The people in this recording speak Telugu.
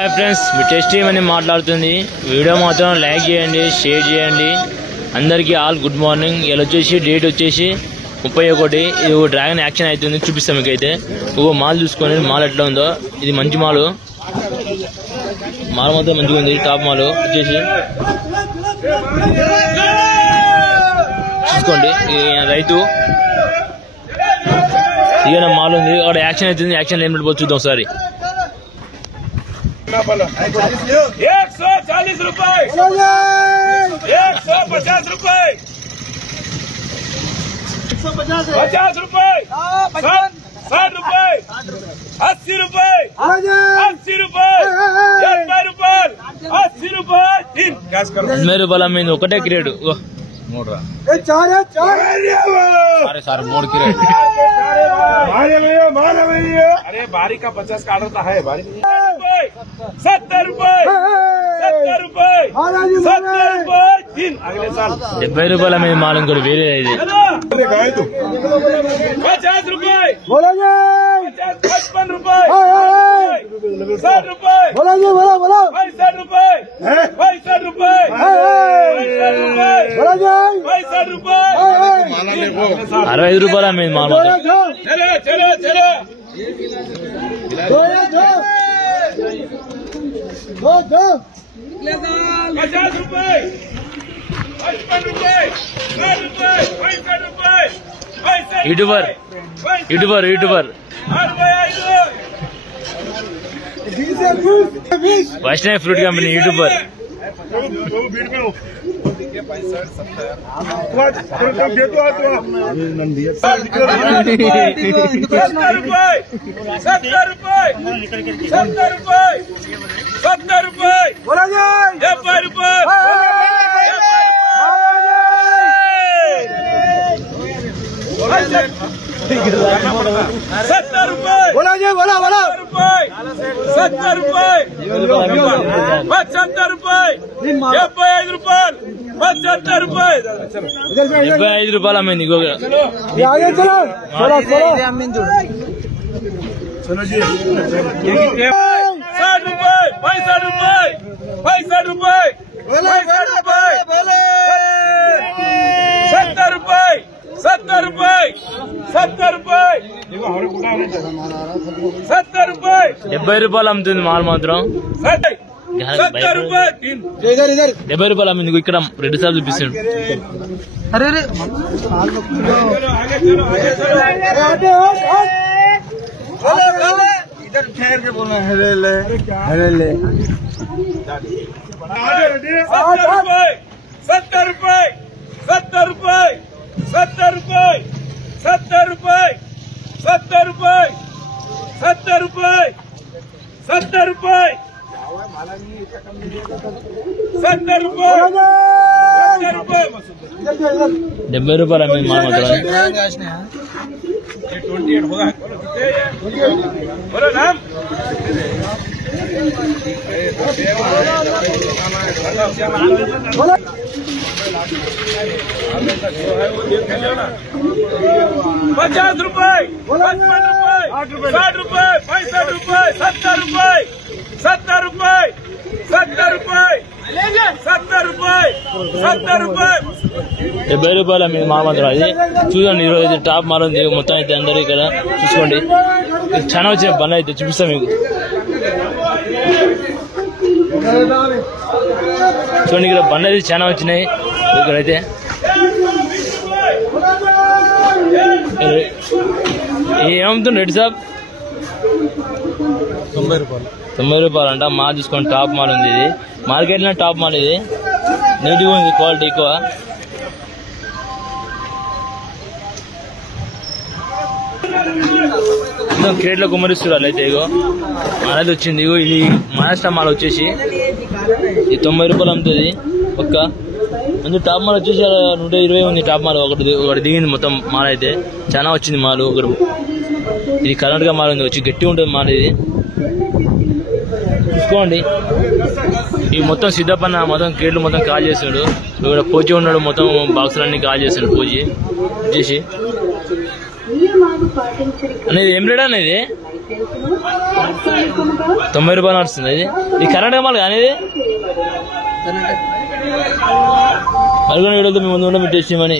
హాయ్ ఫ్రెండ్స్, మీ టెస్ట్ అని మాట్లాడుతుంది. వీడియో మాత్రం లైక్ చేయండి, షేర్ చేయండి. అందరికీ ఆల్ గుడ్ మార్నింగ్. ఇలా వచ్చేసి డేట్ వచ్చేసి 31. ఇది డ్రాగన్ యాక్షన్ అవుతుంది, చూపిస్తాం మీకైతే. మాల్ చూసుకొని మాల్ ఎట్లా ఉందో. ఇది మంచి మాల్ మొత్తం మంచిగా ఉంది. టాప్ మాల్ వచ్చేసి చూసుకోండి. రైతు ఇక మాల్ ఉంది, అక్కడ యాక్షన్ అవుతుంది. యాక్షన్ ఏం పెట్టుకోవచ్చు చూద్దాం ఒకసారి. 140 रुपए, 150 रुपए, 50 रुपए, 60 रुपए, 80 रुपए, 80 रुपए, 70 रुपए, 80 रुपए. 90 రూపాయల మీద ఒకటే క్రేడ్. अरे सर मोड़ की रेट अरे बारी का 50 का ऑर्डर है. बारी 70 रुपए, 70 रुपए, 70 रुपए. अगले साल 70 రూపాయల మీద మాల్ ఇంకోటి వేరే. ఇది 50 रुपए, 55 रुपए, 60 रुपए, 65 रुपए, 65 रुपए, 65 रुपए. 65 రూపాయల మీద మాల్ మాత్రం. चलो चलो चलो 50 रुपए, 55 रुपए, 60 रुपए, 65 रुपए. यूट्यूबर वैष्णव फ्रूट कंपनी यूट्यूबर. 70 रुपए, बोला 70 रुपए, 75 रुपए, 75 रुपए, 75 रुपए. 75 రూపాయల మీద चलो जी. 60 रुपए, 65 रुपए, 65 रुपए, 65 रुपए, 70 रुपए, 70 रुपए, 70 रुपए, 70 रुपए. 70 రూపాయలు అమ్ముతుంది మాల్ మాత్రం. 70 रुपए. 70 రూపాయలు అమ్మింది. ఇక్కడ రెడ్ సార్ చూపిస్తాడు. अरे अरे इधर ठहर के बोलना है. 70 रुपए, 70 रुपए, 70 रुपए, 70 रुपए, 70 रुपए, 70 रुपए, 70 रुपए, 70 रुपए, 70 रुपए, 70 రూపాయల మీద మాల్ మాత్రం. 28 होगा. बोलो नाम. 50 रुपए, 55 रुपए, 60 रुपए, 65 रुपए, 70 रुपए, 70 रुपए, 70 रुपए, 70 रुपए, 70 रुपए. 70 రూపాయల మీద మాల్ మాత్రం. అది చూడండి, ఈరోజు టాప్ మాల్ ఉంది మొత్తం అయితే. అందరూ ఇక్కడ చూసుకోండి. చాలా వచ్చిన బండ్లు అయితే చూపిస్తాం మీకు. చూడండి, ఇక్కడ బండ్లు అయితే చాలా వచ్చినాయి ఇక్కడైతే. ఏమవుతుంది రెడ్ సాబ్? 90 రూపాయలు అంట. మాల్ చూసుకోండి, టాప్ మాల్ ఉంది. ఇది మార్కెట్లో టాప్ మాల్. ఇది నీట్గా ఉంది, క్వాలిటీ ఎక్కువ. క్రేట్లో కుమ్మరిస్తున్నారు అయితే. ఇగో మాల్ అయితే వచ్చింది. ఇగో ఇది మహారాష్ట్ర మాల్ వచ్చేసి ఇది 90 రూపాయలు అమ్ముతుంది ఒక్క. ముందు టాప్ మాల్ వచ్చేసి 120 ఉంది. టాప్ మాల్ ఒకటి దిగింది మొత్తం మాల్ అయితే. చాలా వచ్చింది మాల్. ఒకటి ఇది కర్ణాటక మాల్ ఉంది, వచ్చి గట్టి ఉంటుంది మాల్. ఇది చూసుకోండి. ఈ మొత్తం సిద్ధపన్న మొత్తం క్రేట్లు మొత్తం కాల్ చేసాడు. ఇక్కడ పోచి ఉన్నాడు, మొత్తం బాక్సులన్నీ కాల్ చేసాడు పోచి చేసి. అనేది ఏం రేట్ అనేది? 90 రూపాయలు నడుస్తుంది ఇది కర్ణాటక మాల్ కానీ ఇది మరికొన్ని వీడియోతో మీ ముందు టేస్ట్ చేయమని